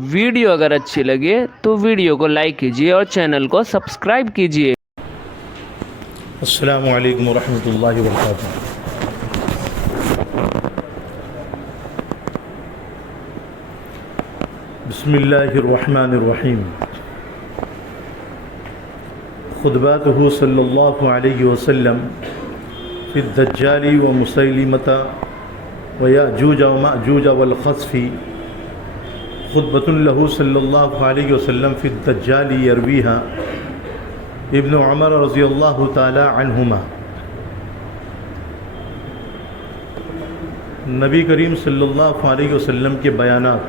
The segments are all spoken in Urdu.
ویڈیو اگر اچھی لگے تو ویڈیو کو لائک کیجیے اور چینل کو سبسکرائب کیجیے۔ السلام علیکم ورحمۃ اللہ وبرکاتہ۔ بسم اللہ الرحمن الرحیم۔ خطباتہ صلی اللہ علیہ وسلم فی الدجال ومسیلمۃ ویأجوج ومأجوج والخسف، خطبۃ لہ صلی اللہ علیہ وسلم فی الدجال یرویہا ابن عمر رضی اللہ تعالی عنہما۔ نبی کریم صلی اللہ علیہ وسلم کے بیانات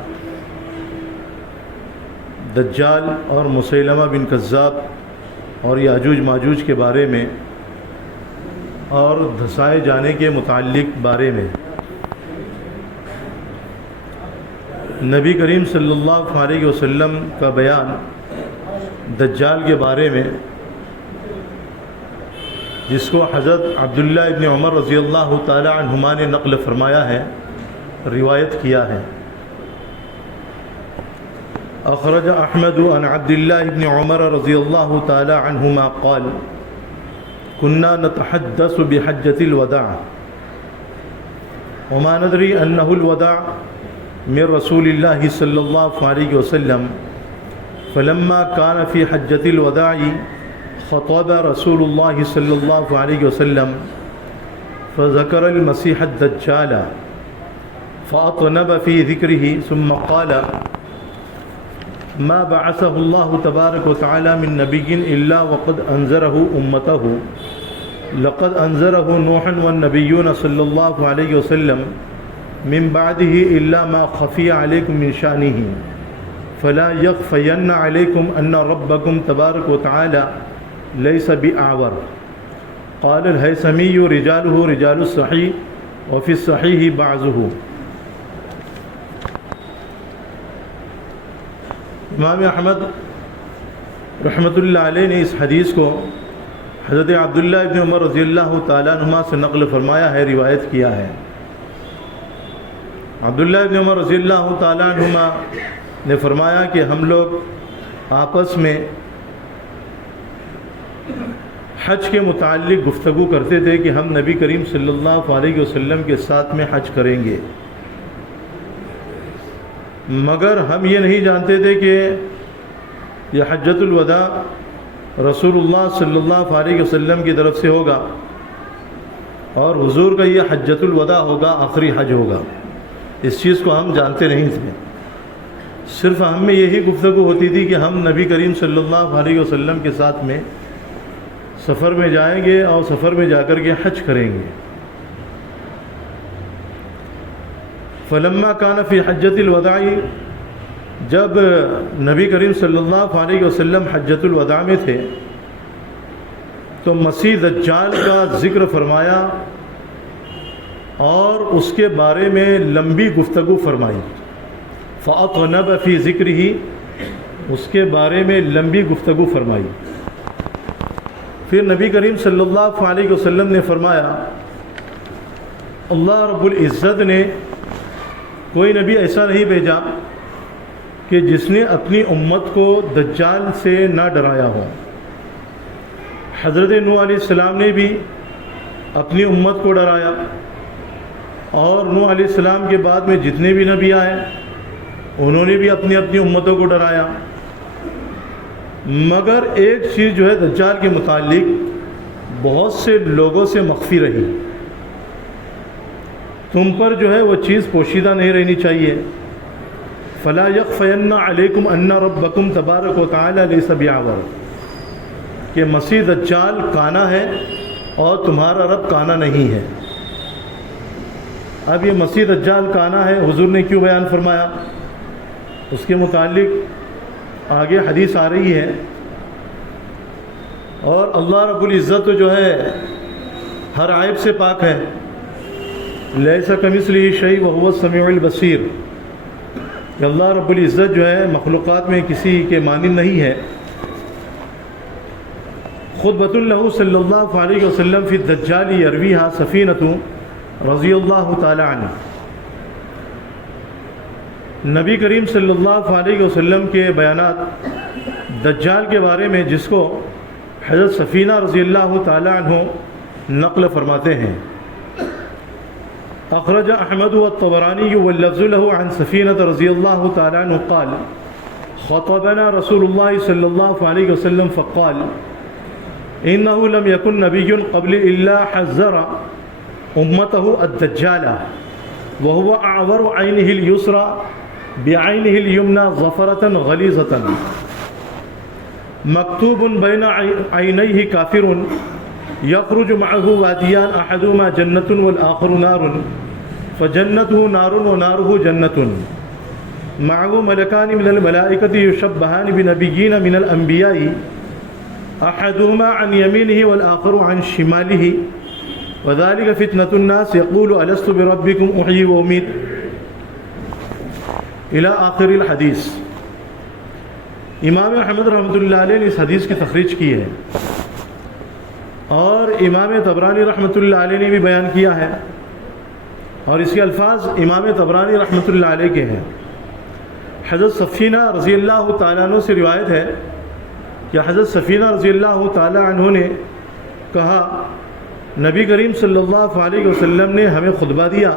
دجال اور مسیلمہ بن کذاب اور یاجوج ماجوج کے بارے میں اور دھسائے جانے کے متعلق بارے میں نبی کریم صلی اللہ علیہ وسلم کا بیان دجال کے بارے میں، جس کو حضرت عبداللہ ابن عمر رضی اللہ تعالی عنہما نے نقل فرمایا ہے، روایت کیا ہے۔ اخرج احمد عن عبداللہ ابن عمر رضی اللہ تعالی عنہما قال كنا نتحدث بحجة الوداع وما ندري أنه الوداع من رسول الله صلى الله عليه وسلم، فلما كان في حجة الوداع خطب رسول الله صلى الله عليه وسلم فذكر المسيح الدجال فأطنب في ذكره، ثم قال: ما بعثه الله تبارك وتعالى من نبي إلا وقد أنذره أمته، لقد أنذره نوح والنبيون صلى الله عليه وسلم من بعده إلا ما خفي عليكم من شأنه، فلا يخفين عليكم أن ربكم تبارك وتعالى ليس بأعور۔ قال الهيثمي: رجاله رجال الصحيح وفي الصحيح بعضه۔ امام احمد رحمۃ اللہ علیہ نے اس حدیث کو حضرت عبداللہ ابن عمر رضی اللہ تعالیٰ عنہما سے نقل فرمایا ہے، روایت کیا ہے۔ عبداللہ ابن عمر رضی اللہ تعالیٰ عنہما نے فرمایا کہ ہم لوگ آپس میں حج کے متعلق گفتگو کرتے تھے کہ ہم نبی کریم صلی اللہ علیہ وسلم کے ساتھ میں حج کریں گے، مگر ہم یہ نہیں جانتے تھے کہ یہ حجۃ الوداع رسول اللہ صلی اللہ علیہ وسلم کی طرف سے ہوگا اور حضور کا یہ حجۃ الوداع ہوگا، آخری حج ہوگا۔ اس چیز کو ہم جانتے نہیں تھے، صرف ہم میں یہی گفتگو ہوتی تھی کہ ہم نبی کریم صلی اللہ علیہ وسلم کے ساتھ میں سفر میں جائیں گے اور سفر میں جا کر کے حج کریں گے۔ فلما کان فی حجۃ الوداع، جب نبی کریم صلی اللہ علیہ وسلم حجۃ الوداع میں تھے تو مسیح دجال کا ذکر فرمایا اور اس کے بارے میں لمبی گفتگو فرمائی۔ فأطنب فی ذکرہ، اس کے بارے میں لمبی گفتگو فرمائی۔ پھر نبی کریم صلی اللہ علیہ وسلم نے فرمایا، اللہ رب العزت نے کوئی نبی ایسا نہیں بھیجا کہ جس نے اپنی امت کو دجال سے نہ ڈرایا ہو۔ حضرت نوح علیہ السلام نے بھی اپنی امت کو ڈرایا، اور نوح علیہ السلام کے بعد میں جتنے بھی نبی آئے انہوں نے بھی اپنی اپنی امتوں کو ڈرایا، مگر ایک چیز جو ہے دجال کے متعلق بہت سے لوگوں سے مخفی رہی۔ تم پر جو ہے وہ چیز پوشیدہ نہیں رہنی چاہیے۔ فلا یخفین علیکم ان ربکم تبارک و تعالی لیس بعور، کہ مسیح دجال کانا ہے اور تمہارا رب کانا نہیں ہے۔ اب یہ مسیح دجال کانا ہے، حضور نے کیوں بیان فرمایا؟ اس کے متعلق آگے حدیث آ رہی ہے، اور اللہ رب العزت جو ہے ہر عیب سے پاک ہے۔ لیس کمثلہ شیء وہو السمیع البصیر، کہ اللہ رب العزت جو ہے مخلوقات میں کسی کے مانند نہیں ہے۔ خطبۃ لہ صلی اللہ علیہ وسلم فی الدجال یرویہا سفینۃ رضی اللہ تعالی عنہ، نبی کریم صلی اللہ علیہ وسلم کے بیانات دجال کے بارے میں جس کو حضرت سفینہ رضی اللہ تعالی عنہ نقل فرماتے ہیں. اخرج احمد والطبرانی واللفظ له عن سفینہ رضی اللہ تعالی عنہ قال خطبنا رسول اللہ صلی اللہ علیہ وسلم فقال انه لم يكن نبي قبل الا حذر امته الدجال وهو اعور عينه اليسرى بعينه اليمنى ظفرة غليظة مكتوب بين عينيه كافر يخرج معه واديان احدهما جنة والآخر نار فجنته نار وناره جنة معه ملكان من الملائكة يشبهان بنبيين من الأنبياء احدهما عن يمينه والآخر عن شماله وذلك فتنة الناس يقول ألست بربكم أحيي وأميت الى آخر الحدیث. امام احمد رحمۃ اللہ علیہ نے اس حدیث کی تخریج کی ہے اور امام طبرانی رحمۃ اللہ علیہ نے بھی بیان کیا ہے اور اس کے الفاظ امام طبرانی رحمۃ اللہ علیہ کے ہیں. حضرت سفینہ رضی اللہ تعالیٰ عنہ سے روایت ہے کہ حضرت سفینہ رضی اللہ تعالیٰ عنہ نے کہا نبی کریم صلی اللہ علیہ وسلم نے ہمیں خطبہ دیا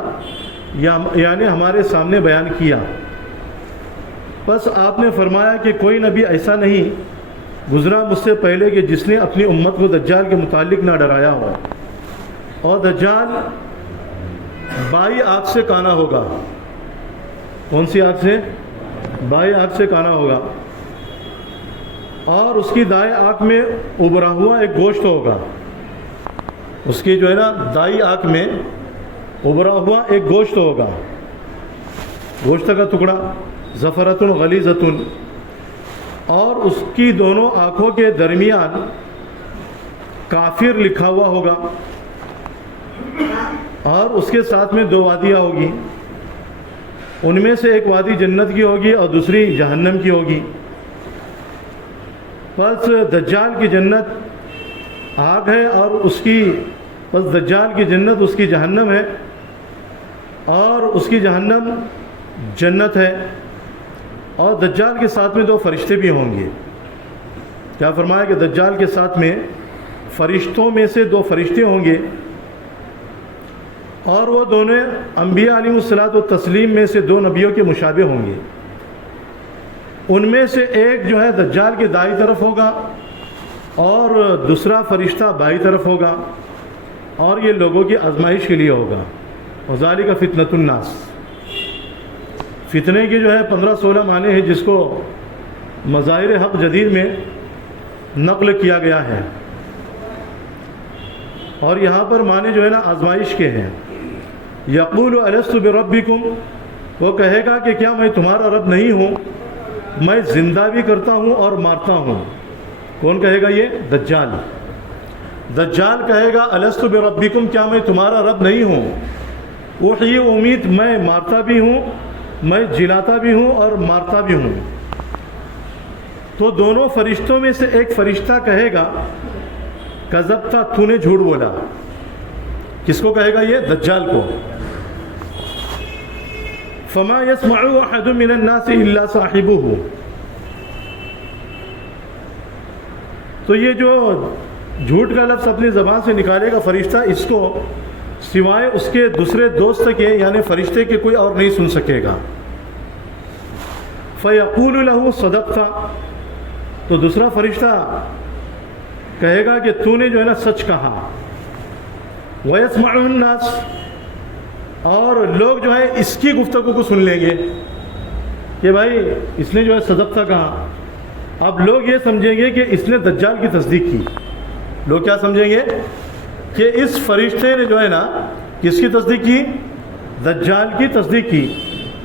یعنی ہمارے سامنے بیان کیا. بس آپ نے فرمایا کہ کوئی نبی ایسا نہیں گزرا مجھ سے پہلے کہ جس نے اپنی امت کو دجال کے متعلق نہ ڈرایا ہو. اور دجال بائیں آنکھ سے کانا ہوگا. کون سی آنکھ سے؟ بائیں آنکھ سے کانا ہوگا اور اس کی دائیں آنکھ میں ابھرا ہوا ایک گوشت ہوگا. اس کی جو ہے نا دائیں آنکھ میں ابھرا ہوا ایک گوشت ہوگا, گوشت کا ٹکڑا زفرۃ غلیظۃ, اور اس کی دونوں آنکھوں کے درمیان کافر لکھا ہوا ہوگا اور اس کے ساتھ میں دو وادیاں ہوگی. ان میں سے ایک وادی جنت کی ہوگی اور دوسری جہنم کی ہوگی. پس دجال کی جنت آگ ہے اور پس دجال کی جنت اس کی جہنم ہے اور اس کی جہنم جنت ہے. اور دجال کے ساتھ میں دو فرشتے بھی ہوں گے. کیا فرمایا کہ دجال کے ساتھ میں فرشتوں میں سے دو فرشتے ہوں گے اور وہ دونوں انبیاء علیہ الصلوۃ والتسلیم میں سے دو نبیوں کے مشابہ ہوں گے. ان میں سے ایک جو ہے دجال کے دائیں طرف ہوگا اور دوسرا فرشتہ بائیں طرف ہوگا اور یہ لوگوں کی آزمائش کے لیے ہوگا. وذالک فتنۃ الناس, فتنے کی جو ہے 15-16 معنی ہے جس کو مظاہر حق جدید میں نقل کیا گیا ہے اور یہاں پر معنی جو ہے نا آزمائش کے ہیں. یقول الست بربکم, وہ کہے گا کہ کیا میں تمہارا رب نہیں ہوں, میں زندہ بھی کرتا ہوں اور مارتا ہوں. کون کہے گا؟ یہ دجال. دجال کہے گا الست بربکم, کیا میں تمہارا رب نہیں ہوں. احیی و امیت, میں مارتا بھی ہوں, میں جلاتا بھی ہوں اور مارتا بھی ہوں. تو دونوں فرشتوں میں سے ایک فرشتہ کہے گا کذبتا, تو نے جھوٹ بولا. کس کو کہے گا؟ یہ دجال کو. فما يسمع احد من الناس الا صاحبه, تو یہ جو جھوٹ کا لفظ اپنی زبان سے نکالے گا فرشتہ, اس کو سوائے اس کے دوسرے دوست کے یعنی فرشتے کے کوئی اور نہیں سن سکے گا. فیقول له صدقت, تو دوسرا فرشتہ کہے گا کہ تو نے جو ہے نا سچ کہا. ویسمع الناس, اور لوگ جو ہے اس کی گفتگو کو سن لیں گے کہ بھائی اس نے جو ہے صدقت کہا. اب لوگ یہ سمجھیں گے کہ اس نے دجال کی تصدیق کی. لوگ کیا سمجھیں گے؟ کہ اس فرشتے نے جو ہے نا کس کی تصدیق کی؟ دجال کی تصدیق کی.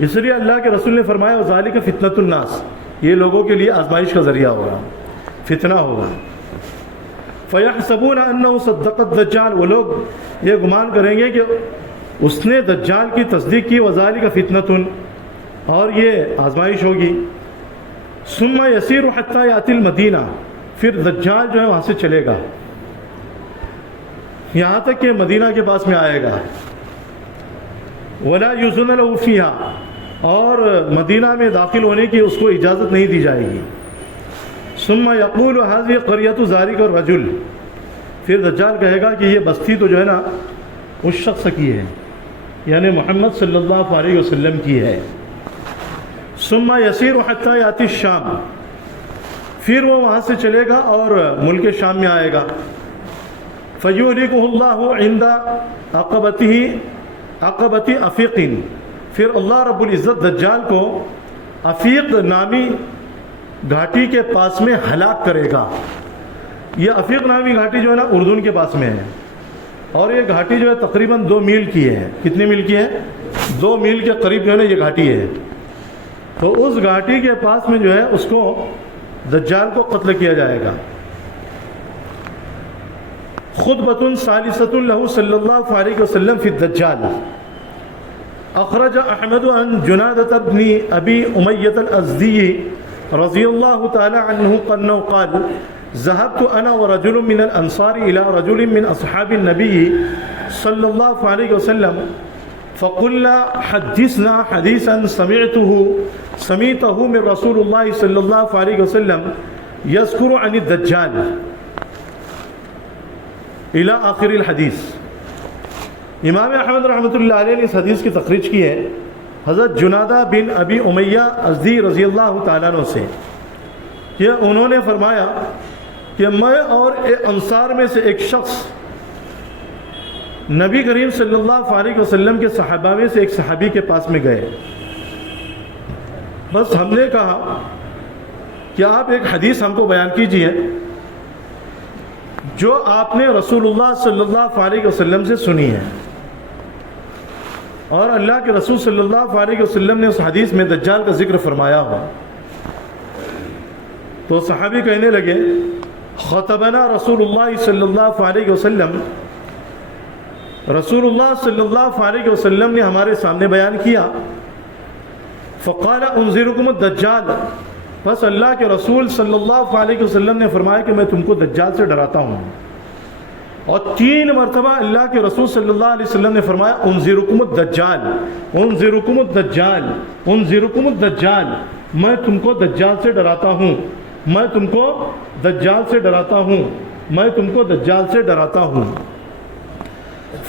اس لیے اللہ کے رسول نے فرمایا وذالک فتنۃ الناس, یہ لوگوں کے لیے آزمائش کا ذریعہ ہوگا, فتنہ ہوگا. فیحسبون انہ صدق الدجال, وہ لوگ یہ گمان کریں گے کہ اس نے دجال کی تصدیق کی. وذالک فتنۃ, اور یہ آزمائش ہوگی. ثم یسیر حتی یاتی المدینہ, پھر دجال جو ہے وہاں سے چلے گا یہاں تک کہ مدینہ کے پاس میں آئے گا. ولا یؤذن له فیہا, اور مدینہ میں داخل ہونے کی اس کو اجازت نہیں دی جائے گی. ثم یقول هذه قریۃ ذلک الرجل، پھر دجال کہے گا کہ یہ بستی تو جو ہے نا اس شخص کی ہے، یعنی محمد صلی اللہ علیہ وسلم کی ہے. ثم یسیر حتی یاتی الشام، پھر وہ وہاں سے چلے گا اور ملک شام میں آئے گا. فیہلکہ اللہ عند عقبۃ عفیق، پھر اللہ رب العزت دجال کو عفیق نامی گھاٹی کے پاس میں ہلاک کرے گا. یہ عفیق نامی گھاٹی جو ہے نا اردن کے پاس میں ہے، اور یہ گھاٹی جو ہے تقریباً 2 میل کی ہے. کتنی میل کی ہے؟ 2 میل کے قریب جو ہے نا یہ گھاٹی ہے. تو اس گھاٹی کے پاس میں جو ہے اس کو دجال کو قتل کیا جائے گا. خطبۃ ثالثۃ لہ صلی اللہ علیہ وسلم فی الدجال. اخرج احمد عن جنادۃ بن ابی امیۃ الازدی رضی اللہ تعالی عنہ انہ قال ذهبت انا ورجل من الانصار الى رجل من اصحاب النبي صلی اللہ علیہ وسلم فقلنا حدثنا حدیثا سمعته من رسول اللہ صلی اللہ علیہ وسلم یذکر عن الدجال الى آخر الحدیث. امام احمد رحمۃ اللہ علیہ نے اس حدیث کی تخریج کی ہے حضرت جنادہ بن ابی امیہ ازدی رضی اللہ تعالیٰ عنہ سے کہ انہوں نے فرمایا کہ میں اور انصار میں سے ایک شخص نبی کریم صلی اللہ علیہ وسلم کے صحابہ میں سے ایک صحابی کے پاس میں گئے. بس ہم نے کہا کہ آپ ایک حدیث ہم کو بیان کیجئے جو آپ نے رسول اللہ صلی اللہ علیہ وسلم سے سنی ہے. اور اللہ کے رسول صلی اللہ علیہ وسلم نے اس حدیث میں دجال کا ذکر فرمایا ہوا. تو صحابی کہنے لگے خطبنا رسول اللہ صلی اللہ علیہ وسلم، رسول اللہ صلی اللہ علیہ وسلم نے ہمارے سامنے بیان کیا. فقال انذرکم الدجال، بس اللہ کے رسول صلی اللہ علیہ وسلم نے فرمایا کہ میں تم کو دجال سے ڈراتا ہوں. اور 3 مرتبہ اللہ کے رسول صلی اللہ علیہ وسلم نے فرمایا انذرکم الدجال، انذرکم الدجال، انذرکم الدجال، میں تم کو دجال سے ڈراتا ہوں، میں تم کو دجال سے ڈراتا ہوں، میں تم کو دجال سے ڈراتا ہوں.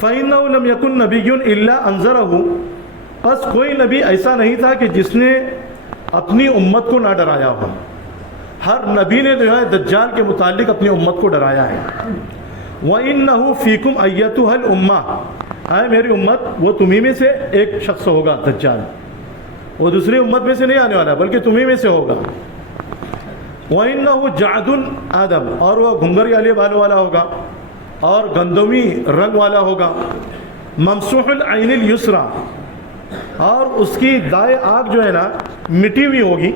فَإِنَّهُ لَمْ يَكُنْ نَبِيٌّ إِلَّا أَنذَرَهُ، بس کوئی نبی ایسا نہیں تھا کہ جس نے اپنی امت کو نہ ڈرایا ہو. ہر نبی نے جو ہے دجال کے متعلق اپنی امت کو ڈرایا ہے. وَإِنَّهُ فِيكُمْ أَيَّتُهَا الْأُمَّةُ، اے میری امت، وہ تمہیں میں سے ایک شخص ہوگا دجال، وہ دوسری امت میں سے نہیں آنے والا بلکہ تمہیں میں سے ہوگا. وَإِنَّهُ جَعْدٌ آدم، اور وہ گھنگر والے بالوں والا ہوگا اور گندمی رنگ والا ہوگا. ممسوح العین الیسرا، اور اس کی دائیں آنکھ جو ہے نا مٹی ہوئی ہوگی،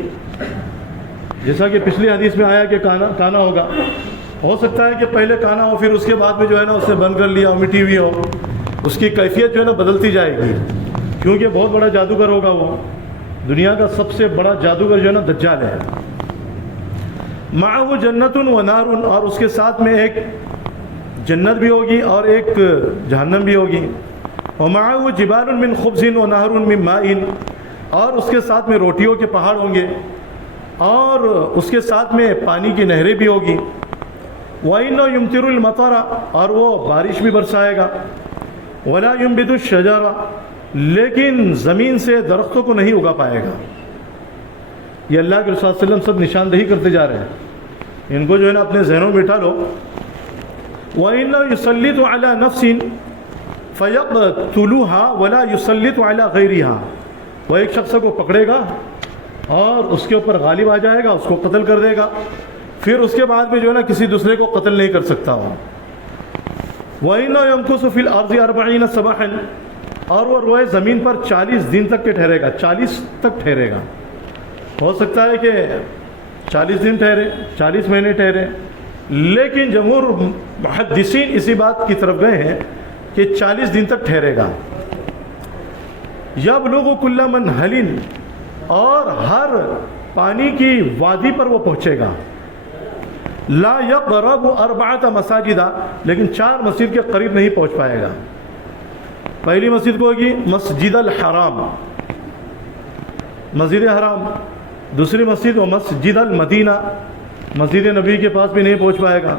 جیسا کہ پچھلی حدیث میں آیا کہ کانا ہوگا. ہو سکتا ہے کہ پہلے کانا ہو پھر اس کے بعد میں جو ہے نا اس نے بند کر لیا اور مٹی ہوئی ہو. اس کی کیفیت جو ہے نا بدلتی جائے گی، کیونکہ بہت بڑا جادوگر ہوگا. وہ دنیا کا سب سے بڑا جادوگر جو ہے نا دجال ہے. معه جنت و نار، اور اس کے ساتھ میں ایک جنت بھی ہوگی اور ایک جہنم بھی ہوگی. ومعه جبال من خبز و نهر من ماء، اور اس کے ساتھ میں روٹیوں کے پہاڑ ہوں گے اور اس کے ساتھ میں پانی کی نہریں بھی ہوگی. وَإِنَّهُ يُمْطِرُ الْمَطَرَ، اور وہ بارش بھی برسائے گا. وَلَا يُنبِتُ الشَّجَرَ، لیکن زمین سے درختوں کو نہیں اگا پائے گا. یہ اللہ کے رسول صلی اللہ علیہ وسلم سب نشاندہی کرتے جا رہے ہیں، ان کو جو ہے نا اپنے ذہنوں میں بٹھا لو. وَإِنَّهُ يُسَلِّطُ عَلَى نَفْسٍ فَيَقْتُلُهَا وَلَا يُسَلِّطُ عَلَى غَيْرِهَا، وہ ایک شخص کو پکڑے گا اور اس کے اوپر غالب آ جائے گا، اس کو قتل کر دے گا، پھر اس کے بعد میں جو ہے نا کسی دوسرے کو قتل نہیں کر سکتا ہو. وَإِنَّهُ يَمْكُثُ فِي الْأَرْضِ 40 صَبَاحًا، اور وہ روئے زمین پر 40 دن تک کے ٹھہرے گا، 40 تک ٹھہرے گا. ہو سکتا ہے کہ 40 دن ٹھہرے، 40 مہینے ٹھہرے، لیکن جمہور محدثین اسی بات کی طرف گئے ہیں کہ 40 دن تک ٹھہرے گا. یبلغ کل منہل، اور ہر پانی کی وادی پر وہ پہنچے گا. لا یقرب 4 مساجد، لیکن 4 مسجد کے قریب نہیں پہنچ پائے گا. پہلی مسجد کو ہوگی مسجد الحرام، مسجد حرام. دوسری مسجد و مسجد المدینہ, مسجد نبی کے پاس بھی نہیں پہنچ پائے گا.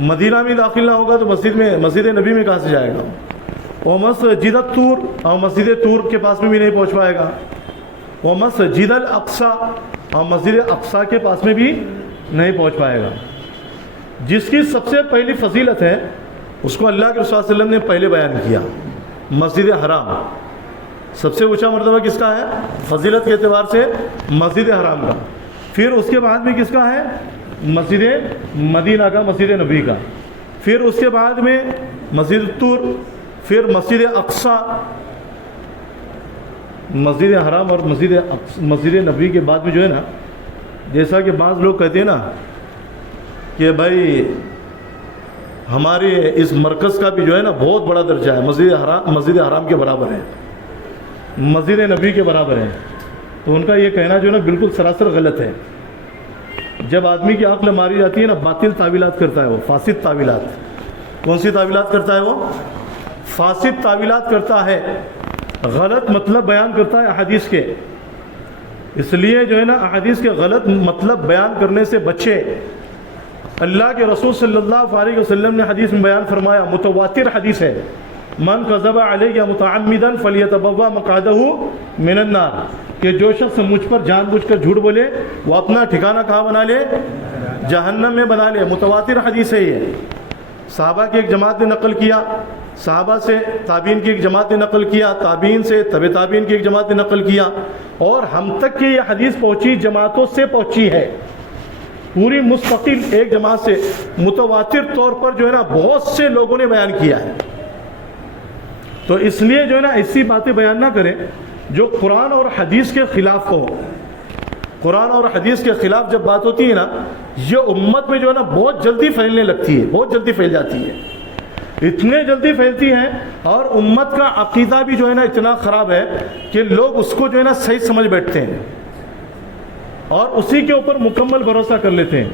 مدینہ میں داخل نہ ہوگا تو مسجد نبی میں کہاں سے جائے گا. وہ مسجد الطور, اور مسجد طور کے پاس میں بھی نہیں پہنچ پائے گا. وہ مسجد الاقصی, اور مسجد اقصی کے پاس میں بھی نہیں پہنچ پائے گا. جس کی سب سے پہلی فضیلت ہے اس کو اللہ کے رسول صلی اللہ علیہ وسلم نے پہلے بیان کیا, مسجد حرام. سب سے اونچا مرتبہ کس کا ہے فضیلت کے اعتبار سے؟ مسجد حرام کا. پھر اس کے بعد میں کس کا ہے؟ مسجد مدینہ کا, مسجد نبی کا. پھر اس کے بعد میں مسجد طور, پھر مسجد اقصی. مسجد حرام اور مسجد نبی کے بعد میں جو ہے نا, جیسا کہ بعض لوگ کہتے ہیں نا کہ بھائی ہمارے اس مرکز کا بھی جو ہے نا بہت بڑا درجہ ہے, مسجد حرام کے برابر ہے, مسجد نبی کے برابر ہے. تو ان کا یہ کہنا جو ہے نا بالکل سراسر غلط ہے. جب آدمی کی عقل ماری جاتی ہے نا, باطل تعویلات کرتا ہے وہ, فاسد تعویلات. کون سی تعویلات کرتا ہے وہ؟ فاسد تعویلات کرتا ہے, غلط مطلب بیان کرتا ہے احادیث کے. اس لیے جو ہے نا احادیث کے غلط مطلب بیان کرنے سے بچے. اللہ کے رسول صلی اللہ علیہ وسلم نے حدیث میں بیان فرمایا, متواتر حدیث ہے, من کذب علی متعمدا فلیتبوا مقعدہ من النار, کہ جو شخص مجھ پر جان بوجھ کر جھوٹ بولے وہ اپنا ٹھکانہ کہاں بنا لے؟ جہنم میں بنا لے. متواتر حدیث ہے یہ. صحابہ کی ایک جماعت نے نقل کیا, صحابہ سے تابعین کی ایک جماعت نے نقل کیا, تابعین سے تبع تابعین کی ایک جماعت نے نقل کیا, اور ہم تک کہ یہ حدیث پہنچی جماعتوں سے پہنچی ہے, پوری مستقل ایک جماعت سے متواتر طور پر جو ہے نا بہت سے لوگوں نے بیان کیا ہے. تو اس لیے جو ہے نا ایسی باتیں بیان نہ کریں جو قرآن اور حدیث کے خلاف ہو. قرآن اور حدیث کے خلاف جب بات ہوتی ہے نا, یہ امت میں جو ہے نا بہت جلدی پھیلنے لگتی ہے, بہت جلدی پھیل جاتی ہے, اتنے جلدی پھیلتی ہے. اور امت کا عقیدہ بھی جو ہے نا اتنا خراب ہے کہ لوگ اس کو جو ہے نا صحیح سمجھ بیٹھتے ہیں اور اسی کے اوپر مکمل بھروسہ کر لیتے ہیں.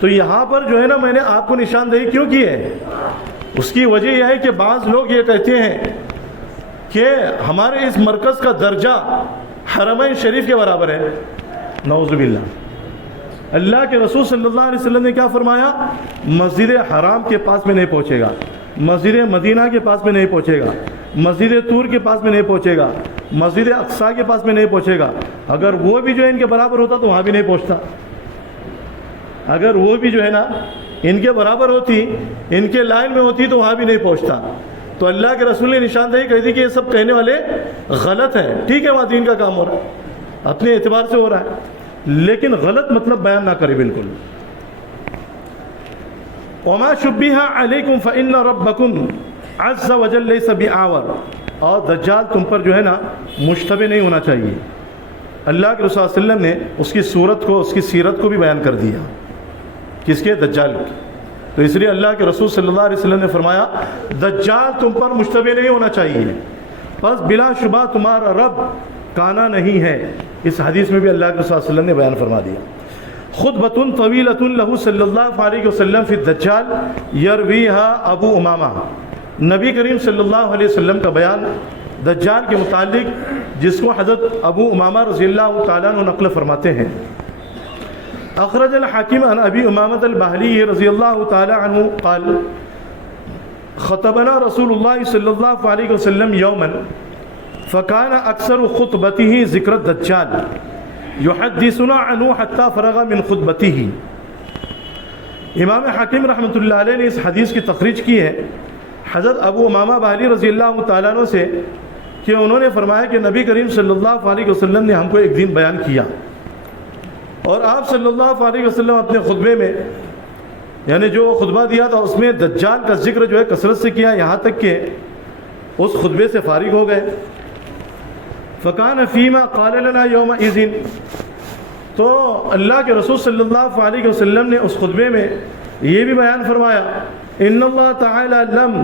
تو یہاں پر جو ہے نا میں نے آپ کو نشاندہی کیوں کی ہے؟ اس کی وجہ یہ ہے کہ بعض لوگ یہ کہتے ہیں کہ ہمارے اس مرکز کا درجہ حرمین شریف کے برابر ہے. نعوذ باللہ. اللہ کے رسول صلی اللہ علیہ وسلم نے کیا فرمایا؟ مسجد حرام کے پاس میں نہیں پہنچے گا, مسجد مدینہ کے پاس میں نہیں پہنچے گا, مسجد طور کے پاس میں نہیں پہنچے گا, مسجد اقصی کے پاس میں نہیں پہنچے گا. اگر وہ بھی جو ہے ان کے برابر ہوتا تو وہاں بھی نہیں پہنچتا. اگر وہ بھی جو ہے نا ان کے برابر ہوتی, ان کے لائن میں ہوتی تو وہاں بھی نہیں پہنچتا. تو اللہ کے رسول نے نشاندہی کہی تھی کہ یہ سب کہنے والے غلط ہیں. ٹھیک ہے, وہاں دین کا کام ہو رہا ہے, اپنے اعتبار سے ہو رہا ہے, لیکن غلط مطلب بیان نہ کرے بالکل. وما شبہ علیکم فإن ربکم عز وجل لیس بأعور, اور دجال تم پر جو ہے نا مشتبہ نہیں ہونا چاہیے. اللہ کے رسول صلی اللہ علیہ وسلم نے اس کی صورت کو, اس کی سیرت کو بھی بیان کر دیا. کس کے؟ دجال کی. تو اس لیے اللہ کے رسول صلی اللہ علیہ وسلم نے فرمایا دجال تم پر مشتبہ نہیں ہونا چاہیے, بس بلا شبہ تمہارا رب کانا نہیں ہے. اس حدیث میں بھی اللہ کے رسول صلی اللہ علیہ وسلم نے بیان فرما دیا. خطبۃ طویلۃ لہ صلی اللہ علیہ وسلم فی الدجال یرویہا ابو امامہ, نبی کریم صلی اللہ علیہ وسلم کا بیان دجال کے متعلق جس کو حضرت ابو امامہ رضی اللہ تعالیٰ عنہ نقل فرماتے ہیں. اخرج الحاکم عن ابی امامۃ الباہلی رضی اللہ تعالیٰ عنہ قال خطبنا رسول اللہ صلی اللہ علیہ وسلم یوما فکان اکثر خطبته ذکر الدجال یحدثنا عنہ حتی فرغ من خطبته. امام حاکم رحمۃ اللہ علیہ نے اس حدیث کی تخریج کی ہے حضرت ابو امامہ باہلی رضی اللہ تعالیٰ عنہ سے کہ انہوں نے فرمایا کہ نبی کریم صلی اللہ علیہ وسلم نے ہم کو ایک دن بیان کیا, اور آپ صلی اللہ علیہ وسلم اپنے خطبے میں یعنی جو خطبہ دیا تھا اس میں دجال کا ذکر جو ہے کثرت سے کیا, یہاں تک کہ اس خطبے سے فارغ ہو گئے. فکان فیما قال لنا یومئذ, تو اللہ کے رسول صلی اللہ علیہ وسلم نے اس خطبے میں یہ بھی بیان فرمایا ان اللہ تعالی لم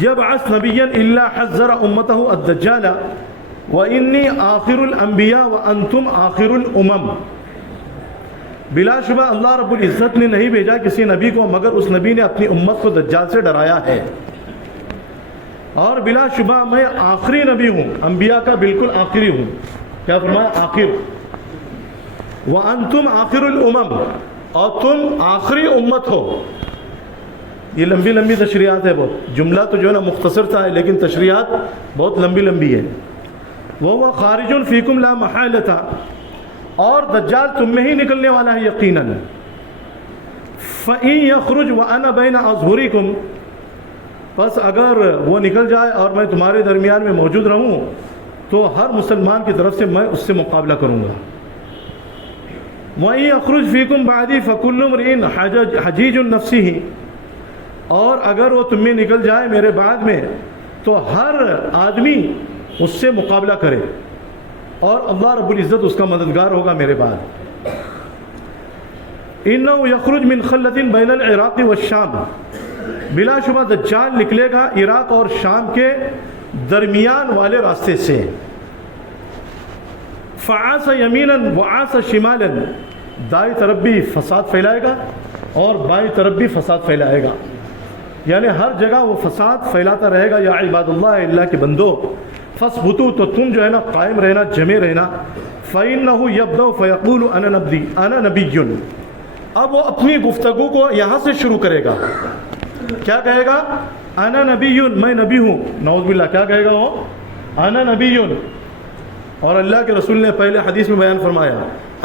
یبعث نبیا الا حذر امته الدجال وانی آخر الانبیاء وانتم آخر الامم. بلا شبہ اللہ رب العزت نے نہیں بھیجا کسی نبی کو مگر اس نبی نے اپنی امت کو دجال سے ڈرایا ہے, اور بلا شبہ میں آخری نبی ہوں, انبیاء کا بالکل آخری ہوں. کیا فرمایا؟ آخر. وَأَنْتُمْ آخر الامم، اور تم آخری امت ہو. یہ لمبی لمبی تشریحات ہے بہت، جملہ تو جو ہے نا مختصر تھا لیکن تشریحات بہت لمبی لمبی ہے. وَهُوَ خَارِجٌ فِيكُمْ لَا مَحَالَةَ، اور دجال تم میں ہی نکلنے والا ہے یقیناً. فَإِن يَخْرُجْ وَأَنَا بَيْنَ أَظْهُرِكُمْ، بس اگر وہ نکل جائے اور میں تمہارے درمیان میں موجود رہوں تو ہر مسلمان کی طرف سے میں اس سے مقابلہ کروں گا. وَإِن يَخْرُجْ فِيكُمْ بَعْدِي فَكُلُّ امْرِئٍ حَجِيجٌ نَفْسِهِ، اور اگر وہ تم میں نکل جائے میرے بعد میں تو ہر آدمی اس سے مقابلہ کرے، اور اللہ رب العزت اس کا مددگار ہوگا میرے بعد. إِنَّهُ يَخْرُجْ مِنْ خَلَّةٍ بَيْنَ الْعِرَاقِ وَالشَّامِ، بلا شبہ دجال نکلے گا عراق اور شام کے درمیان والے راستے سے. فعاص یمینا وعاص شمالا، دائیں طرف بھی فساد پھیلائے گا اور بائیں طرف بھی فساد پھیلائے گا، یعنی ہر جگہ وہ فساد پھیلاتا رہے گا. یا عباد اللہ، اللہ کے بندو، فاثبتوا، تو تم جو ہے نا قائم رہنا، جمے رہنا. فإنه يبدأ فيقول أنا نبي، اب وہ اپنی گفتگو کو یہاں سے شروع کرے گا. کیا کہے گا؟ انا نبی، میں نبی ہوں. نعوذ باللہ، کیا کہے گا وہ؟ انا نبی. اور اللہ کے رسول نے پہلے حدیث میں بیان فرمایا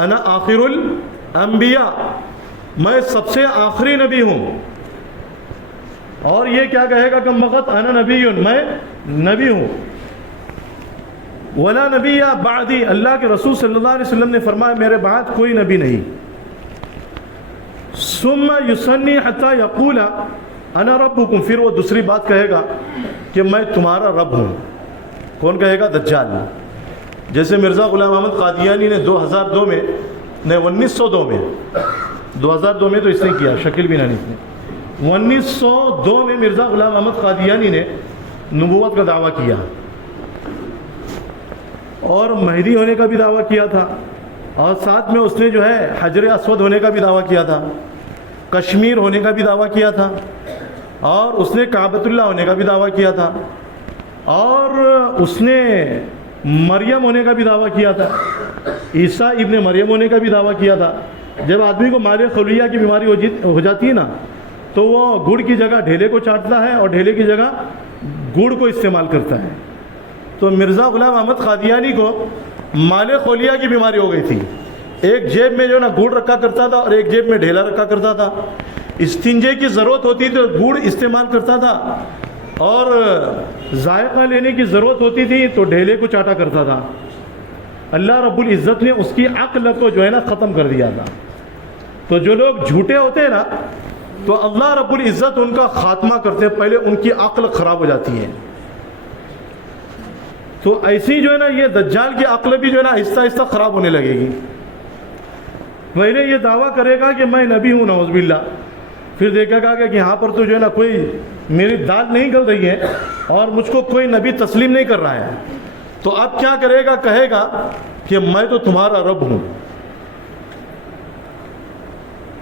انا آخر الانبیاء، میں سب سے آخری نبی ہوں. اور یہ کیا کہے گا کم وقت؟ انا نبی، میں نبی ہوں. ولا نبی بعدی، اللہ کے رسول صلی اللہ علیہ وسلم نے فرمایا میرے بعد کوئی نبی نہیں. ثم یثنی حتی یقول انا ربکم، پھر وہ دوسری بات کہے گا کہ میں تمہارا رب ہوں. کون کہے گا؟ دجال. جیسے مرزا غلام احمد قادیانی نے 2002 میں، نہیں 1902 میں، 2002 میں تو اس نے کیا، شکل بھی نہیں اس نے. 1902 میں مرزا غلام احمد قادیانی نے نبوت کا دعویٰ کیا اور مہدی ہونے کا بھی دعویٰ کیا تھا، اور ساتھ میں اس نے جو ہے حجر اسود ہونے کا بھی دعویٰ کیا تھا، کشمیر ہونے کا بھی دعویٰ کیا تھا، اور اس نے کعبۃ اللہ ہونے کا بھی دعویٰ کیا تھا، اور اس نے مریم ہونے کا بھی دعویٰ کیا تھا، عیسیٰ ابن مریم ہونے کا بھی دعویٰ کیا تھا. جب آدمی کو مار خلیہ کی بیماری ہو جاتی ہے نا تو وہ گڑ کی جگہ ڈھیلے کو چاٹتا ہے اور ڈھیلے کی جگہ گڑ کو استعمال کرتا ہے. تو مرزا غلام احمد قادیانی کو مال خلیہ کی بیماری ہو گئی تھی. ایک جیب میں جو ہے نا گڑ رکھا کرتا تھا اور ایک جیب میں ڈھیلا رکھا کرتا تھا. استنجے کی ضرورت ہوتی تو گڑ استعمال کرتا تھا، اور ذائقہ لینے کی ضرورت ہوتی تھی تو ڈھیلے کو چاٹا کرتا تھا. اللہ رب العزت نے اس کی عقل کو جو ہے نا ختم کر دیا تھا. تو جو لوگ جھوٹے ہوتے ہیں نا تو اللہ رب العزت ان کا خاتمہ کرتے ہیں، پہلے ان کی عقل خراب ہو جاتی ہے. تو ایسی جو ہے نا یہ دجال کی عقل بھی جو ہے نا آہستہ آہستہ خراب ہونے لگے گی. پہلے یہ دعویٰ کرے گا کہ میں نبی ہوں، نعوذ باللہ. پھر دیکھے گا کہ یہاں پر تو جو ہے نا کوئی میری دال نہیں گل رہی ہے اور مجھ کو کوئی نبی تسلیم نہیں کر رہا ہے. تو اب کیا کرے گا؟ کہے گا کہ میں تو تمہارا رب ہوں.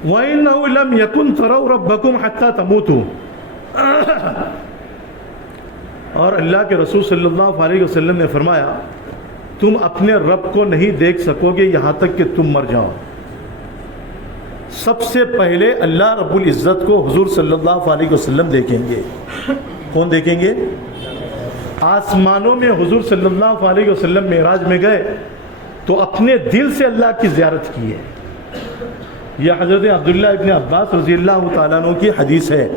وَإِنَّهُ لَمْ يَكُنْ تَرَوْا رَبَّكُمْ حَتَّى تَمُوتُوا، اور اللہ کے رسول صلی اللہ علیہ وسلم نے فرمایا تم اپنے رب کو نہیں دیکھ سکو گے یہاں تک کہ تم مر جاؤ. سب سے پہلے اللہ رب العزت کو حضور صلی اللہ علیہ وسلم دیکھیں گے. کون دیکھیں گے؟ آسمانوں میں حضور صلی اللہ علیہ وسلم معراج میں گئے تو اپنے دل سے اللہ کی زیارت کی ہے. یہ حضرت عبداللہ ابن عباس رضی اللہ تعالیٰ عنہ کی حدیث ہے.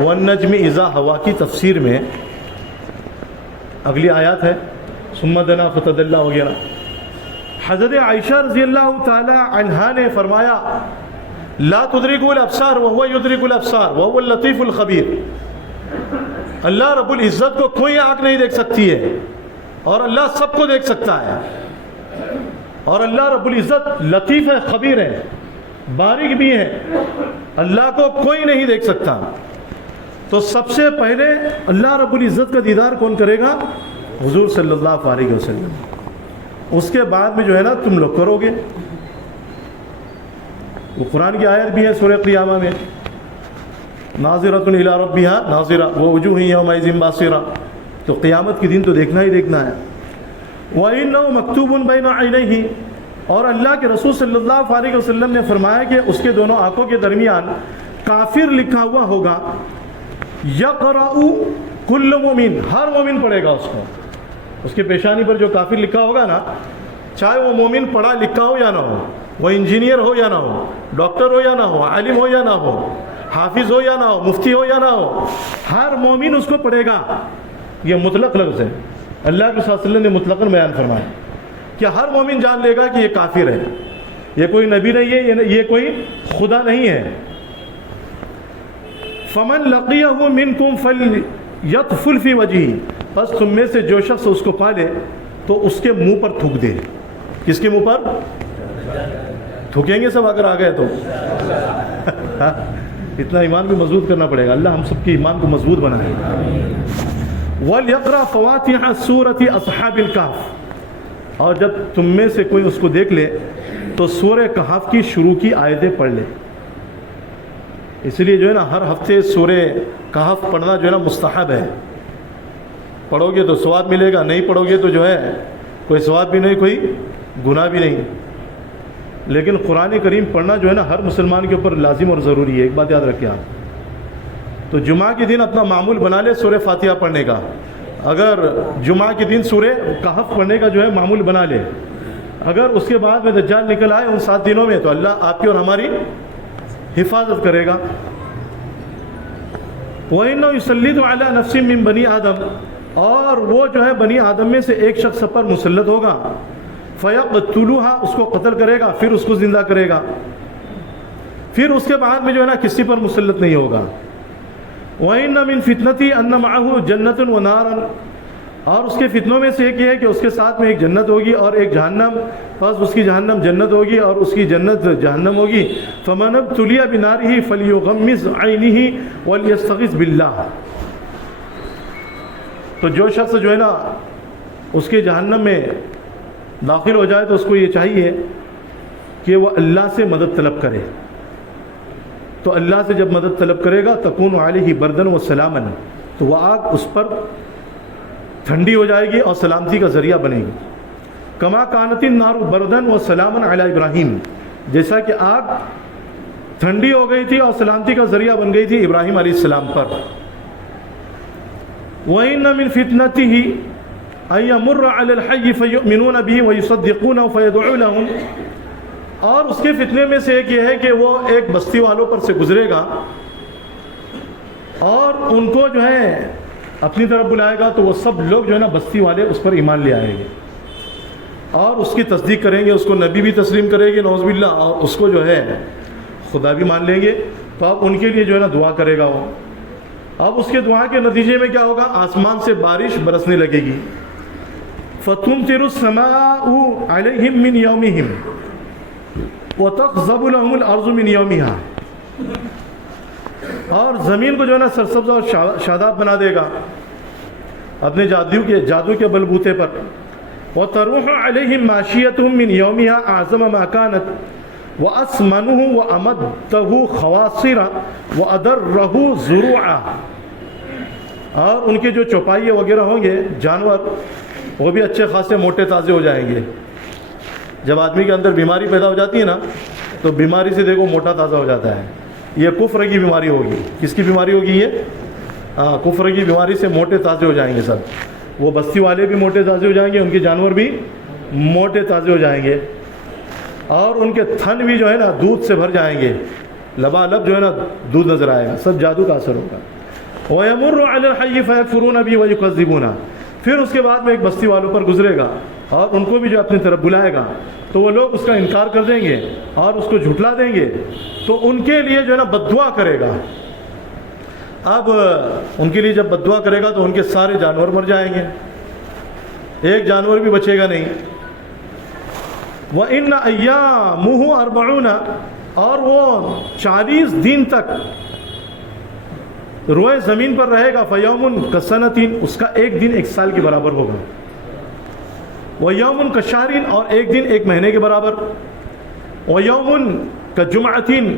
وَالنَّجْمِ إِذَا ہوا کی تفسیر میں اگلی آیات ہے ثُمَّ دَنَا فَتَدَلَّىٰ وغیرہ. حضرت عائشہ رضی اللہ تعالیٰ عنہا نے فرمایا لا تدرک الابصار وهو یدرک الابصار وهو اللطیف الخبیر. اللہ رب العزت کو کوئی آنکھ نہیں دیکھ سکتی ہے اور اللہ سب کو دیکھ سکتا ہے. اور اللہ رب العزت لطیف ہے، خبیر ہے، باریک بھی ہے. اللہ کو کوئی نہیں دیکھ سکتا. تو سب سے پہلے اللہ رب العزت کا دیدار کون کرے گا؟ حضور صلی اللہ علیہ وسلم. اس کے بعد میں جو ہے نا تم لوگ کرو گے. وہ قرآن کی آیت بھی ہے سورہ قیامہ میں ناظرۃ الی ربها ناظرہ ووجوہ یومئذ باسرہ. تو قیامت کے دن تو دیکھنا ہی دیکھنا ہے. وَإِنَّهُ مَكْتُوبٌ بَيْنَ عَيْنَيْهِ، اور اللہ کے رسول صلی اللہ علیہ وسلم نے فرمایا کہ اس کے دونوں آنکھوں کے درمیان کافر لکھا ہوا ہوگا، یقرأ کل مومن، ہر مومن پڑھے گا اس کو، اس کے پیشانی پر جو کافر لکھا ہوگا نا، چاہے وہ مومن پڑھا لکھا ہو یا نہ ہو، وہ انجینئر ہو یا نہ ہو، ڈاکٹر ہو یا نہ ہو، عالم ہو یا نہ ہو، حافظ ہو یا نہ ہو، مفتی ہو یا نہ ہو، ہر مومن اس کو پڑھے گا۔ یہ مطلق لفظ ہے، اللہ کے صلی اللہ علیہ وسلم نے مطلقاً بیان فرمایا کہ ہر مومن جان لے گا کہ یہ کافر ہے، یہ کوئی نبی نہیں ہے، یہ کوئی خدا نہیں ہے۔ فمن لقیہ منکم فلیطفل فی وجہہ، بس تم میں سے جو شخص اس کو پالے تو اس کے منہ پر تھوک دے۔ کس کے منہ پر تھوکیں گے سب اگر آ گئے تو؟ اتنا ایمان بھی مضبوط کرنا پڑے گا، اللہ ہم سب کی ایمان کو مضبوط بنائے۔ وَلْيَقْرَأْ فَوَاتِحَ سُورَةِ أَصْحَابِ الْكَهْفِ، اور جب تم میں سے کوئی اس کو دیکھ لے تو سورہ کہف کی شروع کی آیتیں پڑھ لے۔ اس لیے جو ہے نا ہر ہفتے سورہ کہف پڑھنا جو ہے نا مستحب ہے، پڑھو گے تو ثواب ملے گا، نہیں پڑھو گے تو جو ہے کوئی ثواب بھی نہیں، کوئی گناہ بھی نہیں۔ لیکن قرآن کریم پڑھنا جو ہے نا ہر مسلمان کے اوپر لازم اور ضروری ہے، ایک بات یاد رکھیں آپ۔ تو جمعہ کے دن اپنا معمول بنا لے سورہ فاتحہ پڑھنے کا، اگر جمعہ کے دن سورہ کہف پڑھنے کا جو ہے معمول بنا لے، اگر اس کے بعد میں دجال نکل آئے ان 7 دنوں میں تو اللہ آپ کی اور ہماری حفاظت کرے گا۔ وَإِنَّهُ يُسَلِّطُ عَلَى نَفْسٍ مِّن بَنِي آدم، اور وہ جو ہے بنی آدم میں سے ایک شخص پر مسلط ہوگا، فَيَقْتُلُهَا، اس کو قتل کرے گا، پھر اس کو زندہ کرے گا، پھر اس کے بعد میں جو ہے نا کسی پر مسلط نہیں ہوگا۔ وَإِنَّ مِن فِتْنَتِهِ أَنَّ مَعَهُ جَنَّةٌ وَنَارًا، اور اس کے فتنوں میں سے ایک یہ ہے کہ اس کے ساتھ میں ایک جنت ہوگی اور ایک جہنم، پس اس کی جہنم جنت ہوگی اور اس کی جنت جہنم ہوگی۔ فَمَنِ ابْتُلِيَ بِنَارِهِ فَلْيُغَمِّضْ عَيْنِهِ وَلْيَسْتَغِثْ بِاللَّهِ، تو جو شخص جو ہے نا اس کے جہنم میں داخل ہو جائے تو اس کو یہ چاہیے کہ وہ اللہ سے مدد طلب کرے، تو اللہ سے جب مدد طلب کرے گا تکون علیہ بردن و سلامن، تو وہ آگ اس پر ٹھنڈی ہو جائے گی اور سلامتی کا ذریعہ بنے گی۔ کما کانت النار بردن و سلامن علی ابراہیم، جیسا کہ آگ ٹھنڈی ہو گئی تھی اور سلامتی کا ذریعہ بن گئی تھی ابراہیم علیہ السلام پر۔ وَإِنَّ مِن فِتْنَتِهِ أَن يَمُرَّ عَلَى الْحَيِّ فَيُؤْمِنُونَ بِهِ وَيُصَدِّقُونَهُ فَيَدْعُو لَهُمْ، اور اس کے فتنے میں سے ایک یہ ہے کہ وہ ایک بستی والوں پر سے گزرے گا اور ان کو جو ہے اپنی طرف بلائے گا، تو وہ سب لوگ جو ہے نا بستی والے اس پر ایمان لے آئیں گے اور اس کی تصدیق کریں گے، اس کو نبی بھی تسلیم کرے گے نعوذ باللہ، اور اس کو جو ہے خدا بھی مان لیں گے۔ تو اب ان کے لیے جو ہے نا دعا کرے گا وہ، اب اس کے دعا کے نتیجے میں کیا ہوگا؟ آسمان سے بارش برسنے لگے گی۔ فَتُمْطِرُ السَّمَاءُ عَلَيْهِمْ مِنْ يَوْمِهِمْ وَتَخْضَبُ لَهُمُ الْأَرْضُ مِنْ يَوْمِهَا، اور زمین کو جو ہے نا سرسبز اور شاداب بنا دے گا اپنے جادو کے بلبوتے پر۔ وَتَرُوحُ عَلَيْهِمْ مَاشِيَتُهُمْ مِنْ يَوْمِهَا أَعْظَمَ مَا كَانَتْ وَأَسْمَنُهُ وَأَمَدَّهُ خَوَاصِرَ وَأَدَرَّهُ زُرُوعًا، اور ان کے جو چوپائے وغیرہ ہوں گے جانور، وہ بھی اچھے خاصے موٹے تازے ہو جائیں گے۔ جب آدمی کے اندر بیماری پیدا ہو جاتی ہے نا تو بیماری سے دیکھو موٹا تازہ ہو جاتا ہے، یہ کفر کی بیماری ہوگی۔ کس کی بیماری ہوگی یہ؟ کفر کی بیماری سے موٹے تازے ہو جائیں گے سب، وہ بستی والے بھی موٹے تازے ہو جائیں گے، ان کے جانور بھی موٹے تازے ہو جائیں گے، اور ان کے تھن بھی جو ہے نا دودھ سے بھر جائیں گے، لبالب جو ہے نا دودھ نظر آئے گا، سب جادو کا اثر ہوگا۔ وَيَمُرُّ عَلَى الْحَيِّ فَيَكْفُرُونَ بِهِ وَيُكَذِّبُونَ، پھر اس کے بعد میں ایک بستی والوں پر گزرے گا اور ان کو بھی جو اپنی طرف بلائے گا، تو وہ لوگ اس کا انکار کر دیں گے اور اس کو جھٹلا دیں گے، تو ان کے لیے جو ہے نا بد دعا کرے گا۔ اب ان کے لیے جب بد دعا کرے گا تو ان کے سارے جانور مر جائیں گے، ایک جانور بھی بچے گا نہیں۔ وَإِنَّ أَيَّامُهُ 40، اور وہ 40 دن تک روئے زمین پر رہے گا۔ فَيَوْمٌ كَسَنَةٍ، اس کا ایک دن 1 سال کے برابر ہوگا۔ وَيَوْمٌ كَشَهْرٍ، اور ایک دن 1 مہینے کے برابر۔ وَيَوْمٌ كَجُمْعَةٍ،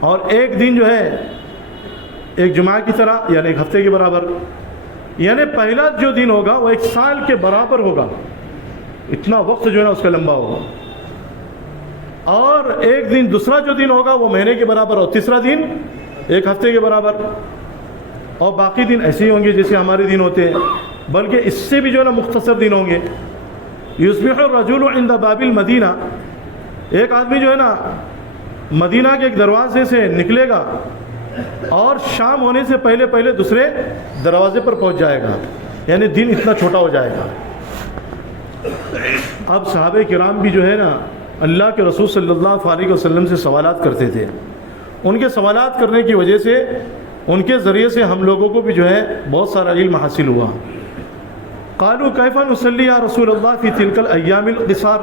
اور ایک دن جو ہے ایک جمعہ کی طرح، یعنی 1 ہفتے کے برابر، یعنی پہلا جو دن ہوگا وہ 1 سال کے برابر ہوگا۔ اتنا وقت جو ہے نا اس کا لمبا ہوگا. اور ایک دن دوسرا جو دن ہوگا وہ مہینے کے برابر، اور تیسرا دن ایک ہفتے کے برابر، اور باقی دن ایسے ہی ہوں گے جیسے ہمارے دن ہوتے ہیں، بلکہ اس سے بھی جو ہے نا مختصر دن ہوں گے. یصبح الرجل عند باب المدینہ، ایک آدمی جو ہے نا مدینہ کے ایک دروازے سے نکلے گا اور شام ہونے سے پہلے پہلے دوسرے دروازے پر پہنچ جائے گا، یعنی دن اتنا چھوٹا ہو جائے گا. اب صحابہ کرام بھی جو ہے نا اللہ کے رسول صلی اللہ علیہ وسلم سے سوالات کرتے تھے. ان کے سوالات کرنے کی وجہ سے، ان کے ذریعے سے ہم لوگوں کو بھی جو ہے بہت سارا علم حاصل ہوا. قالوا کیف نصلی یا رسول اللہ فی تلک الایام القصار،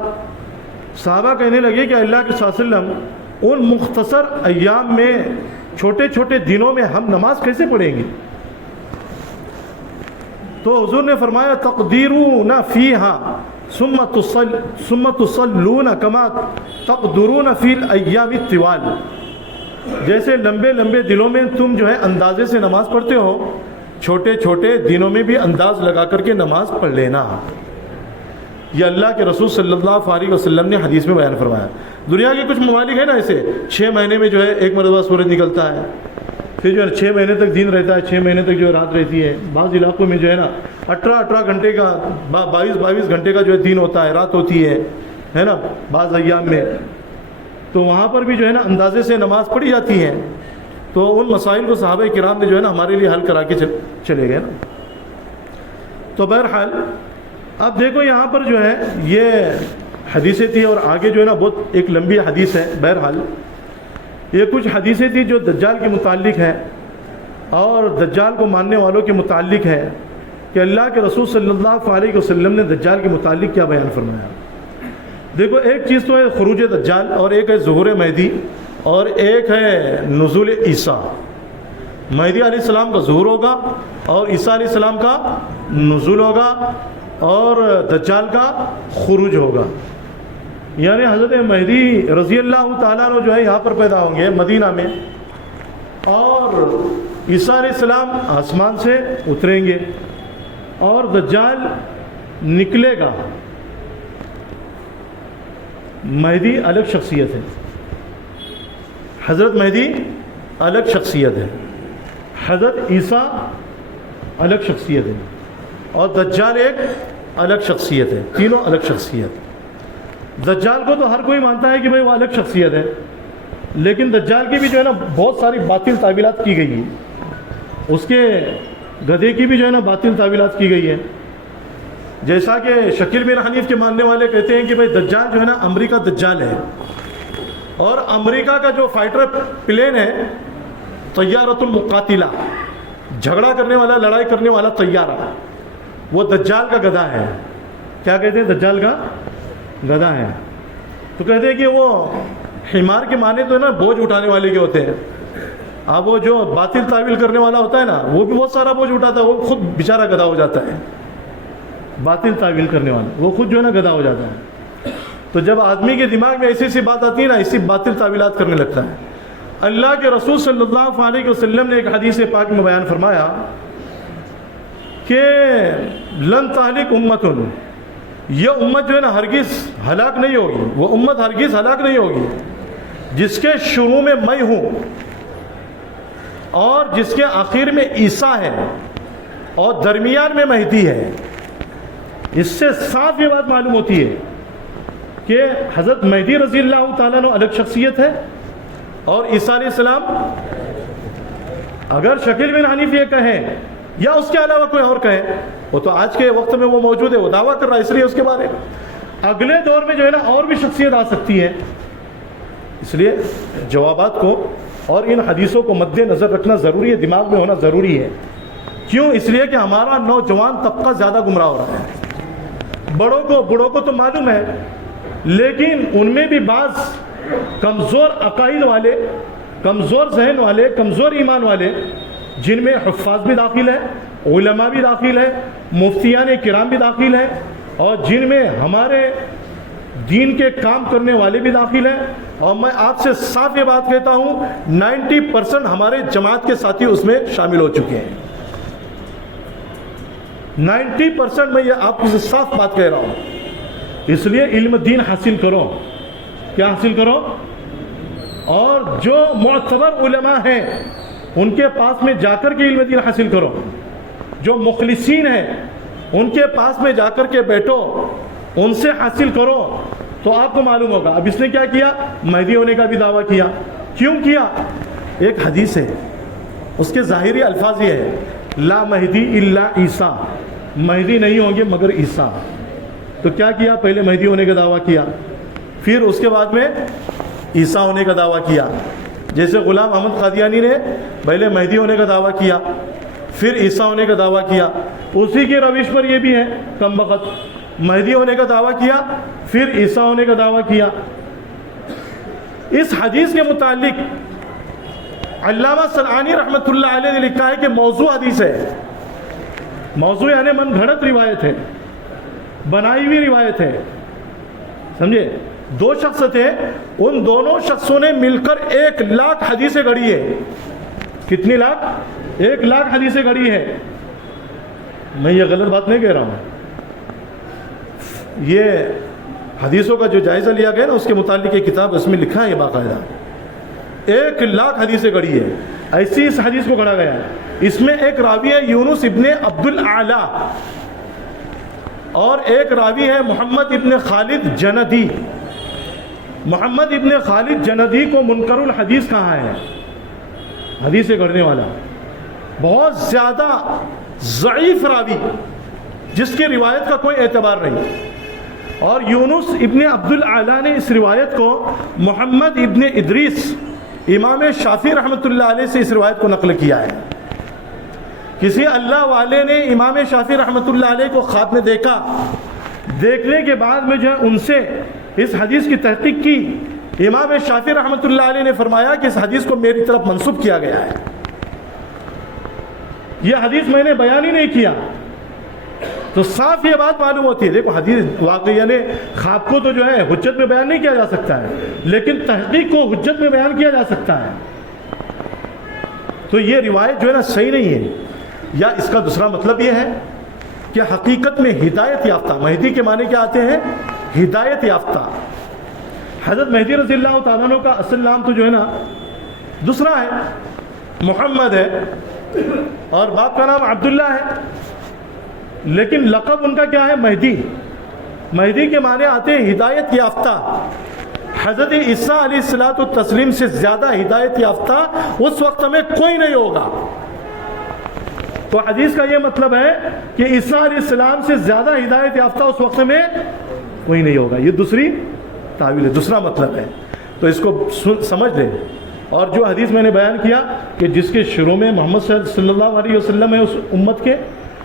صحابہ کہنے لگے کہ اللہ کے صلی اللہ علیہ وسلم ان مختصر ایام میں، چھوٹے چھوٹے دنوں میں ہم نماز کیسے پڑھیں گے؟ تو حضور نے فرمایا تقدیرون فیہا ثم تصلون کما تقدرون فی الایام الطوال، جیسے لمبے لمبے دنوں میں تم جو ہے اندازے سے نماز پڑھتے ہو، چھوٹے چھوٹے دنوں میں بھی انداز لگا کر کے نماز پڑھ لینا. یہ اللہ کے رسول صلی اللہ علیہ وسلم نے حدیث میں بیان فرمایا. دنیا کے کچھ ممالک ہیں نا ایسے 6 مہینے میں جو ہے ایک مرتبہ سورج نکلتا ہے، پھر جو ہے 6 مہینے تک دن رہتا ہے، 6 مہینے تک جو ہے رات رہتی ہے. بعض علاقوں میں جو ہے نا 18 گھنٹے کا، 22 گھنٹے کا جو ہے دن ہوتا ہے، رات ہوتی ہے نا بعض ایام میں. تو وہاں پر بھی جو ہے نا اندازے سے نماز پڑھی جاتی ہے. تو ان مسائل کو صحابہ کرام نے جو ہے نا ہمارے لیے حل کرا کے چلے گئے نا. تو بہرحال اب دیکھو یہاں پر جو ہے یہ حدیثیں تھی، اور آگے جو ہے نا بہت ایک لمبی حدیث ہے. بہرحال یہ کچھ حدیثیں تھی جو دجال کے متعلق ہے اور دجال کو ماننے والوں کے متعلق ہے کہ اللہ کے رسول صلی اللہ علیہ وسلم نے دجال کے متعلق کیا بیان فرمایا. دیکھو ایک چیز تو ہے خروج دجال، اور ایک ہے ظہور مہدی، اور ایک ہے نزول عیسیٰ. مہدی علیہ السلام کا ظہور ہوگا اور عیسیٰ علیہ السلام کا نزول ہوگا اور دجال کا خروج ہوگا. یعنی حضرت مہدی رضی اللہ تعالیٰ عنہ جو ہے یہاں پر پیدا ہوں گے مدینہ میں، اور عیسیٰ علیہ السلام آسمان سے اتریں گے اور دجال نکلے گا. مہدی الگ شخصیت ہے، حضرت مہدی الگ شخصیت ہے، حضرت عیسیٰ الگ شخصیت ہے، اور دجال ایک الگ شخصیت ہے. تینوں الگ شخصیت. دجال کو تو ہر کوئی مانتا ہے کہ بھئی وہ الگ شخصیت ہے، لیکن دجال کی بھی جو ہے نا بہت ساری باطل تعویلات کی گئی ہیں. اس کے گدھے کی بھی جو ہے نا باطل تعویلات کی گئی ہے. جیسا کہ شکیل بن حنیف کے ماننے والے کہتے ہیں کہ بھئی دجال جو ہے نا امریکہ دجال ہے، اور امریکہ کا جو فائٹر پلین ہے طیارۃ المقاتلہ، جھگڑا کرنے والا، لڑائی کرنے والا طیارہ، وہ دجال کا گدھا ہے. کیا کہتے ہیں؟ دجال کا گدھا ہے. تو کہتے ہیں کہ وہ حمار کے معنی تو ہے نا بوجھ اٹھانے والے کے ہوتے ہیں. اب وہ جو باطل تعویل کرنے والا ہوتا ہے نا وہ بھی بہت سارا بوجھ اٹھاتا ہے، وہ خود بیچارہ گدھا ہو جاتا ہے. باطل تعویل کرنے والا وہ خود جو ہے نا گدھا ہو جاتا ہے. تو جب آدمی کے دماغ میں ایسی سی بات آتی ہے نا، اسی باطل تعویلات کرنے لگتا ہے. اللہ کے رسول صلی اللہ علیہ وسلم نے ایک حدیث پاک میں بیان فرمایا کہ لن تہلک امتن، یہ امت جو ہے نا ہرگز ہلاک نہیں ہوگی، وہ امت ہرگز ہلاک نہیں ہوگی جس کے شروع میں میں ہوں اور جس کے آخر میں عیسیٰ ہے اور درمیان میں مہدی ہے. اس سے صاف یہ بات معلوم ہوتی ہے کہ حضرت مہدی رضی اللہ تعالیٰ عنہ الگ شخصیت ہے اور عیسیٰ علیہ السلام. اگر شکیل بن حنیف یہ کہیں یا اس کے علاوہ کوئی اور کہے، وہ تو آج کے وقت میں وہ موجود ہے، وہ دعویٰ کر رہا ہے، اس لیے اس کے بارے میں اگلے دور میں جو ہے نا اور بھی شخصیت آ سکتی ہے. اس لیے جوابات کو اور ان حدیثوں کو مد نظر رکھنا ضروری ہے، دماغ میں ہونا ضروری ہے. کیوں؟ اس لیے کہ ہمارا نوجوان طبقہ زیادہ گمراہ ہو رہا ہے. بڑوں کو تو معلوم ہے، لیکن ان میں بھی بعض کمزور عقائد والے، کمزور ذہن والے، کمزور ایمان والے، جن میں حفاظ بھی داخل ہیں، علماء بھی داخل ہیں، مفتیان کرام بھی داخل ہیں، اور جن میں ہمارے دین کے کام کرنے والے بھی داخل ہیں. اور میں آپ سے صاف یہ بات کہتا ہوں 90% ہمارے جماعت کے ساتھی اس میں شامل ہو چکے ہیں. 90% میں یہ آپ سے صاف بات کہہ رہا ہوں. اس لیے علم دین حاصل کرو. کیا حاصل کرو؟ اور جو معتبر علماء ہیں ان کے پاس میں جا کر کے علم دین حاصل کرو. جو مخلصین ہیں ان کے پاس میں جا کر کے بیٹھو، ان سے حاصل کرو تو آپ کو معلوم ہوگا. اب اس نے کیا کیا؟ مہدی ہونے کا بھی دعویٰ کیا. کیوں کیا؟ ایک حدیث ہے، اس کے ظاہری الفاظ یہ ہے لا مہدی الا عیسیٰ، مہدی نہیں ہوں گے مگر عیسیٰ. تو کیا کیا؟ پہلے مہدی ہونے کا دعویٰ کیا، پھر اس کے بعد میں عیسیٰ ہونے کا دعویٰ کیا. جیسے غلام احمد قادیانی نے پہلے مہدی ہونے کا دعویٰ کیا، پھر عیسیٰ ہونے کا دعویٰ کیا. اسی کی روش پر یہ بھی ہے کم وقت، مہدی ہونے کا دعویٰ کیا، پھر عیسیٰ ہونے کا دعویٰ کیا. اس حدیث کے متعلق علامہ صنعانی رحمۃ اللہ علیہ نے لکھا ہے کہ موضوع حدیث ہے. موضوع یعنی من گھڑت روایت ہے، بنائی ہوئی روایت ہے. سمجھے؟ دو شخص تھے، ان دونوں شخصوں نے مل کر 1,00,000 حدیثیں گھڑی ہے. کتنی لاکھ؟ 1,00,000 حدیثیں گھڑی ہے. میں یہ غلط بات نہیں کہہ رہا ہوں. یہ حدیثوں کا جو جائزہ لیا گیا نا اس کے متعلق ایک کتاب اس میں لکھا ہے یہ باقاعدہ 1,00,000 حدیثیں گھڑی ہے. ایسی اس حدیث کو گھڑا گیا ہے. اس میں ایک راوی ہے یونس ابن عبد الاعلی اور ایک راوی ہے محمد ابن خالد جندی. محمد ابن خالد جندی کو منکر الحدیث کہا ہے، حدیثیں گھڑنے والا، بہت زیادہ ضعیف راوی جس کی روایت کا کوئی اعتبار نہیں. اور یونس ابن عبد الاعلی نے اس روایت کو محمد ابن ادریس امام شافعی رحمۃ اللہ علیہ سے اس روایت کو نقل کیا ہے. کسی اللہ والے نے امام شافعی رحمۃ اللہ علیہ کو خواب میں دیکھا، دیکھنے کے بعد میں جو ہے ان سے اس حدیث کی تحقیق کی. امام شافعی رحمۃ اللہ علیہ نے فرمایا کہ اس حدیث کو میری طرف منسوب کیا گیا ہے، یہ حدیث میں نے بیان ہی نہیں کیا. تو صاف یہ بات معلوم ہوتی ہے. دیکھو حدیث واقعی یعنی خواب کو تو جو ہے حجت میں بیان نہیں کیا جا سکتا ہے، لیکن تحقیق کو حجت میں بیان کیا جا سکتا ہے. تو یہ روایت جو ہے نا صحیح نہیں ہے. یا اس کا دوسرا مطلب یہ ہے کہ حقیقت میں ہدایت یافتہ، مہدی کے معنی کیا آتے ہیں؟ ہدایت یافتہ. حضرت مہدی رضی اللہ تعالیٰ عنہ کا اصل نام تو جو ہے نا دوسرا ہے، محمد ہے، اور باپ کا نام عبداللہ ہے، لیکن لقب ان کا کیا ہے؟ مہدی. مہدی کے معنی آتے ہیں ہدایت یافتہ. حضرت عیسیٰ علیہ الصلوۃ والتسلیم سے زیادہ ہدایت یافتہ اس وقت میں کوئی نہیں ہوگا. تو حدیث کا یہ مطلب ہے کہ عیسیٰ علیہ السلام سے زیادہ ہدایت یافتہ اس وقت میں کوئی نہیں ہوگا. یہ دوسری تعویل ہے، دوسرا مطلب ہے. تو اس کو سمجھ لیں. اور جو حدیث میں نے بیان کیا کہ جس کے شروع میں محمد صلی اللہ علیہ وسلم ہے اس امت کے،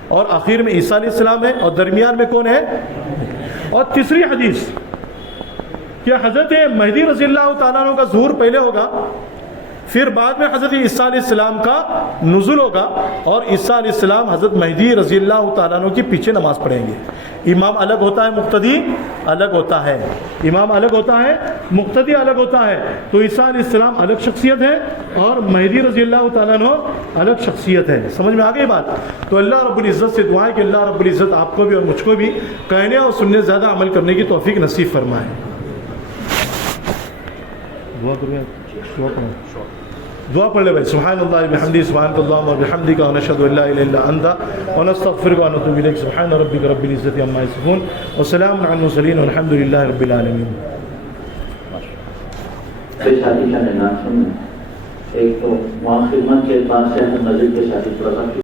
اور آخر میں عیسیٰ علیہ السلام ہے، اور درمیان میں کون ہے؟ اور تیسری حدیث کہ حضرت مہدی رضی اللہ تعالیٰ عنہ کا ظہور پہلے ہوگا، پھر بعد میں حضرت عیسیٰ علیہ السلام کا نزول ہوگا، اور عیسیٰ علیہ السلام حضرت مہدی رضی اللہ تعالیٰ عنہ کے پیچھے نماز پڑھیں گے. امام الگ ہوتا ہے، مقتدی الگ ہوتا ہے. امام الگ ہوتا ہے، مقتدی الگ ہوتا ہے. تو عیسیٰ علیہ السلام الگ شخصیت ہے اور مہدی رضی اللہ تعالیٰ عنہ الگ شخصیت ہے. سمجھ میں آ گئی بات؟ تو اللہ رب العزت سے دعا ہے کہ اللہ رب العزت آپ کو بھی اور مجھ کو بھی کہنے اور سننے زیادہ عمل کرنے کی توفیق نصیب فرمائے. دعا پڑھ لے بھائی. سبحان اللہ بحمدہ، سبحانک اللہم وبحمدک، ونشہد ان لا الہ الا انت، ونستغفرک ونتوب الیک. سبحان ربک رب العزۃ عما یصفون، وسلام علی المرسلین، والحمد للہ رب العالمین. شادی کا نام سن، ایک تو وہاں خدمت کے بعد سے ہم مسجد کے شادی